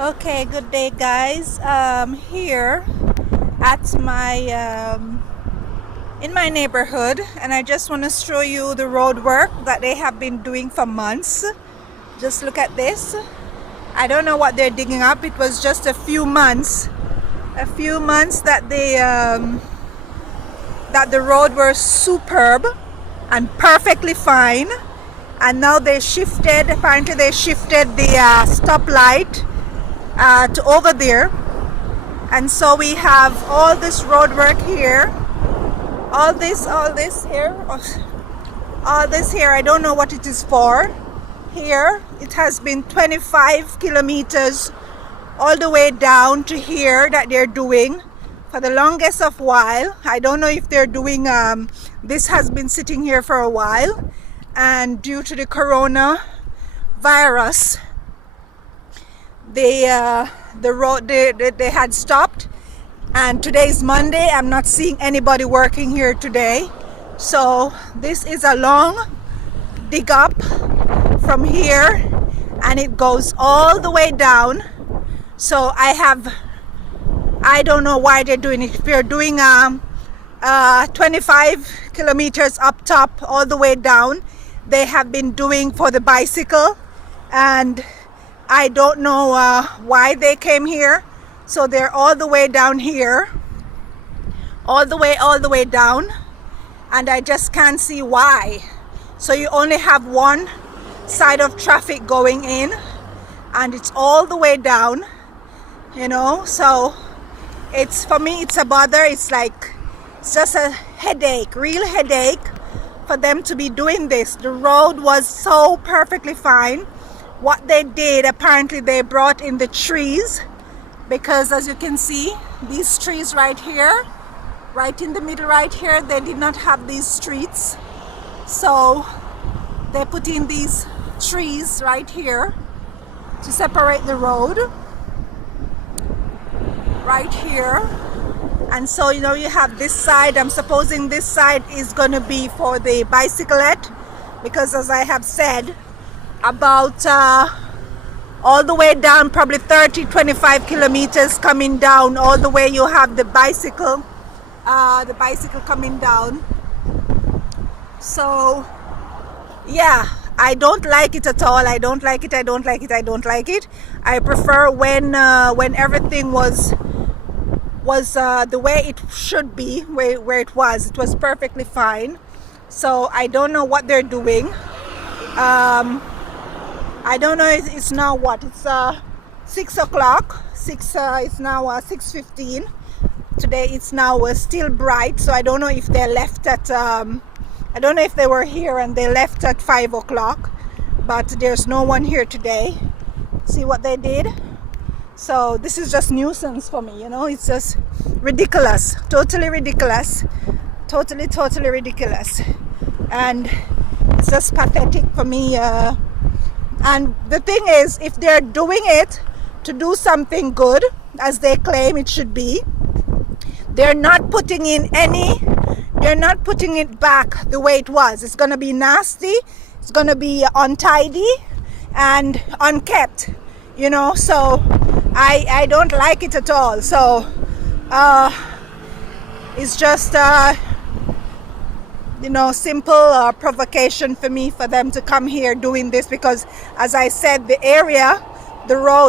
Okay, good day guys. Here at my in my neighborhood, and I just want to show you the road work that they have been doing for months. Just look at this. I don't know what they're digging up. It was just a few months that they that the road was superb and perfectly fine, and now apparently they shifted the stoplight to over there, and so we have all this road work here, all this here. I don't know what it is for. Here it has been 25 kilometers all the way down to here that they're doing for the longest of while. I don't know if they're doing this has been sitting here for a while, and due to the coronavirus, the road they had stopped, and today is Monday. I'm not seeing anybody working here today, so this is a long dig up from here, and it goes all the way down. So I don't know why they're doing it. If you're doing 25 kilometers up top all the way down, they have been doing for the bicycle, and I don't know why they came here. So they're all the way down here, all the way down, and I just can't see why. So you only have one side of traffic going in, and it's all the way down, you know. So it's, for me, it's a bother. It's like, it's just a headache, real headache for them to be doing this. The road was so perfectly fine. What they did, apparently they brought in the trees, because as you can see, these trees right here, right in the middle right here, they did not have these streets, so they put in these trees right here to separate the road right here. And so, you know, you have this side. I'm supposing this side is going to be for the bicyclette, because as I have said, about all the way down, probably 25 kilometers coming down all the way, you have the bicycle coming down. So yeah, I don't like it at all. I don't like it. I prefer when everything was the way it should be, where it was perfectly fine. So I don't know what they're doing. I don't know. It's now what? It's 6 o'clock. It's now 6:15. Today it's now still bright. So I don't know if they left at. I don't know if they were here and they left at 5 o'clock. But there's no one here today. See what they did? So this is just nuisance for me. You know, it's just ridiculous. Totally ridiculous. Totally ridiculous. And it's just pathetic for me. And the thing is, if they're doing it to do something good, as they claim it should be, they're not putting it back the way it was. It's going to be nasty. It's going to be untidy and unkept, you know. So I don't like it at all. So it's just you know, simple provocation for me, for them to come here doing this, because as I said, the road